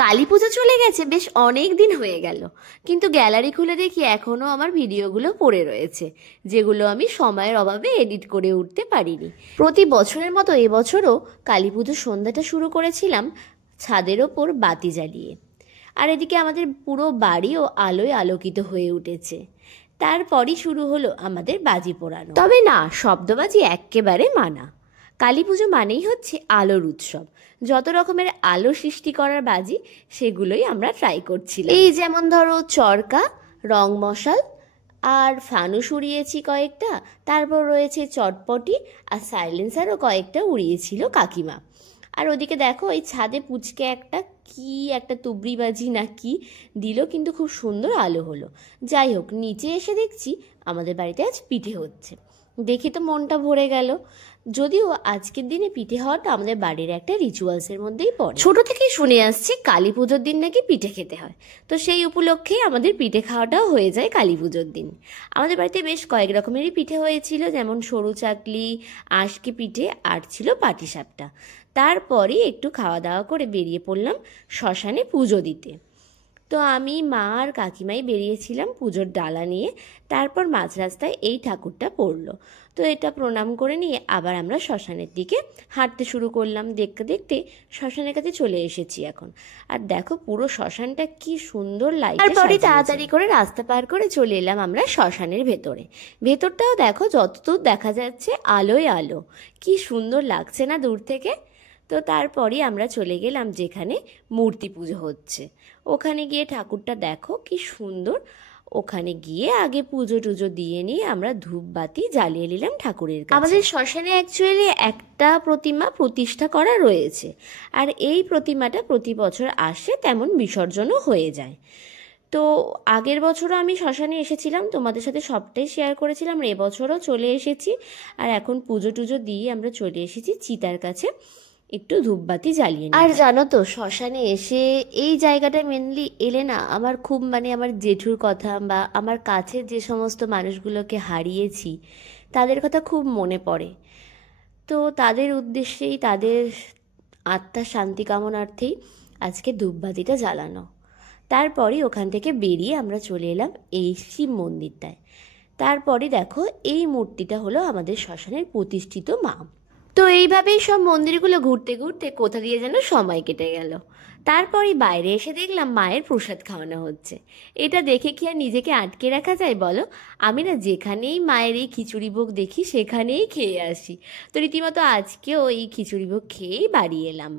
কালী পুজো চলে গেছে, বেশ অনেক দিন হয়ে গেল, কিন্তু গ্যালারি খুলে দেখি এখনও আমার ভিডিওগুলো পড়ে রয়েছে, যেগুলো আমি সময়ের অভাবে এডিট করে উঠতে পারিনি। প্রতি বছরের মতো এবছরও কালী পুজোর সন্ধ্যাটা শুরু করেছিলাম ছাদের ওপর বাতি জ্বালিয়ে, আর এদিকে আমাদের পুরো বাড়িও আলোয় আলোকিত হয়ে উঠেছে। তারপরই শুরু হলো আমাদের বাজি পোড়ানো। তবে না, শব্দবাজি এক্কেবারে মানা। কালী পুজো মানেই হচ্ছে আলোর উৎসব। যত রকমের আলো সৃষ্টি করার বাজি সেগুলোই আমরা ট্রাই করছিলাম। এই যেমন ধরো চরকা, রং মশাল, আর ফানুস উড়িয়েছি কয়েকটা, তারপর রয়েছে চটপটি আর সাইলেন্সারও কয়েকটা উড়িয়েছিল কাকিমা। আর ওদিকে দেখো ওই ছাদে পুচকে একটা তুবড়ি বাজি না কি দিল, কিন্তু খুব সুন্দর আলো হলো। যাই হোক, নিচে এসে দেখছি আমাদের বাড়িতে আজ পিঠে হচ্ছে, দেখে তো মনটা ভরে গেল। যদিও আজকের দিনে পিঠে হওয়াটা আমাদের বাড়ির একটা রিচুয়ালসের মধ্যেই পড়ে। ছোট থেকেই শুনে আসছি কালী পুজোর দিন নাকি পিঠে খেতে হয়, তো সেই উপলক্ষেই আমাদের পিঠে খাওয়াটাও হয়ে যায় কালী পুজোর দিন। আমাদের বাড়িতে বেশ কয়েক রকমেরই পিঠে হয়েছিল, যেমন সরু চাকলি, আঁশকে পিঠে, আর ছিল পাটিসাপটা। তারপরে একটু খাওয়া দাওয়া করে বেরিয়ে পড়লাম শ্মশানে পুজো দিতে। তো আমি, মা আর কাকিমাই বেরিয়েছিলাম পুজোর ডালা নিয়ে। তারপর মাঝ রাস্তায় এই ঠাকুরটা পড়লো, তো এটা প্রণাম করে নিয়ে আবার আমরা শ্মশানের দিকে হাঁটতে শুরু করলাম। দেখতে দেখতে শ্মশানের কাছে চলে এসেছি এখন। আর দেখো পুরো শ্মশানটা কি সুন্দর লাইট। তারপরে তাড়াতাড়ি করে রাস্তা পার করে চলে এলাম আমরা শ্মশানের ভেতরে। ভেতরটাও দেখো, যতদূর দেখা যাচ্ছে আলোয় আলো, কি সুন্দর লাগছে না দূর থেকে। তো তারপরই আমরা চলে গেলাম যেখানে মূর্তি পুজো হচ্ছে, ওখানে গিয়ে ঠাকুরটা দেখো কি সুন্দর। ওখানে গিয়ে আগে পুজো টুজো দিয়ে নিয়ে আমরা ধূপবাতি জ্বালিয়ে নিলাম ঠাকুরের কাছে। আমাদের শ্মশানে অ্যাকচুয়ালি একটা প্রতিমা প্রতিষ্ঠা করা রয়েছে, আর এই প্রতিমাটা প্রতি বছর আসে, তেমন বিসর্জনও হয়ে যায়। তো আগের বছরও আমি শ্মশানে এসেছিলাম, তোমাদের সাথে সবটাই শেয়ার করেছিলাম। এবছরও চলে এসেছি, আর এখন পুজো টুজো দিয়ে আমরা চলে এসেছি চিতার কাছে একটু ধূপবাতি জ্বালিয়ে। আর জানো তো, শ্মশানে এসে এই জায়গাটা মেনলি এলে না, আমার খুব আমার জেঠুর কথা বা আমার কাছের যে সমস্ত মানুষগুলোকে হারিয়েছি তাদের কথা খুব মনে পড়ে। তো তাদের উদ্দেশ্যেই, তাদের আত্মার শান্তি কামনার্থেই আজকে ধূপবাতিটা জ্বালানো। তারপরই ওখান থেকে বেরিয়ে আমরা চলে এলাম এই শিব মন্দিরটায়। তারপরে দেখো, এই মূর্তিটা হলো আমাদের শ্মশানের প্রতিষ্ঠিত মা। তো এইভাবেই সব মন্দিরগুলো ঘুরতে ঘুরতে কোথা দিয়ে যেন সময় কেটে গেল। তারপরই বাইরে এসে দেখলাম মায়ের প্রসাদ খাওয়ানো হচ্ছে। এটা দেখে কি আর নিজেকে আটকে রাখা যায় বলো? আমি না যেখানেই মায়ের এই খিচুড়ি ভোগ দেখি সেখানেই খেয়ে আসি। তো রীতিমতো আজকেও এই খিচুড়ি ভোগ খেয়েই বাড়ি এলাম।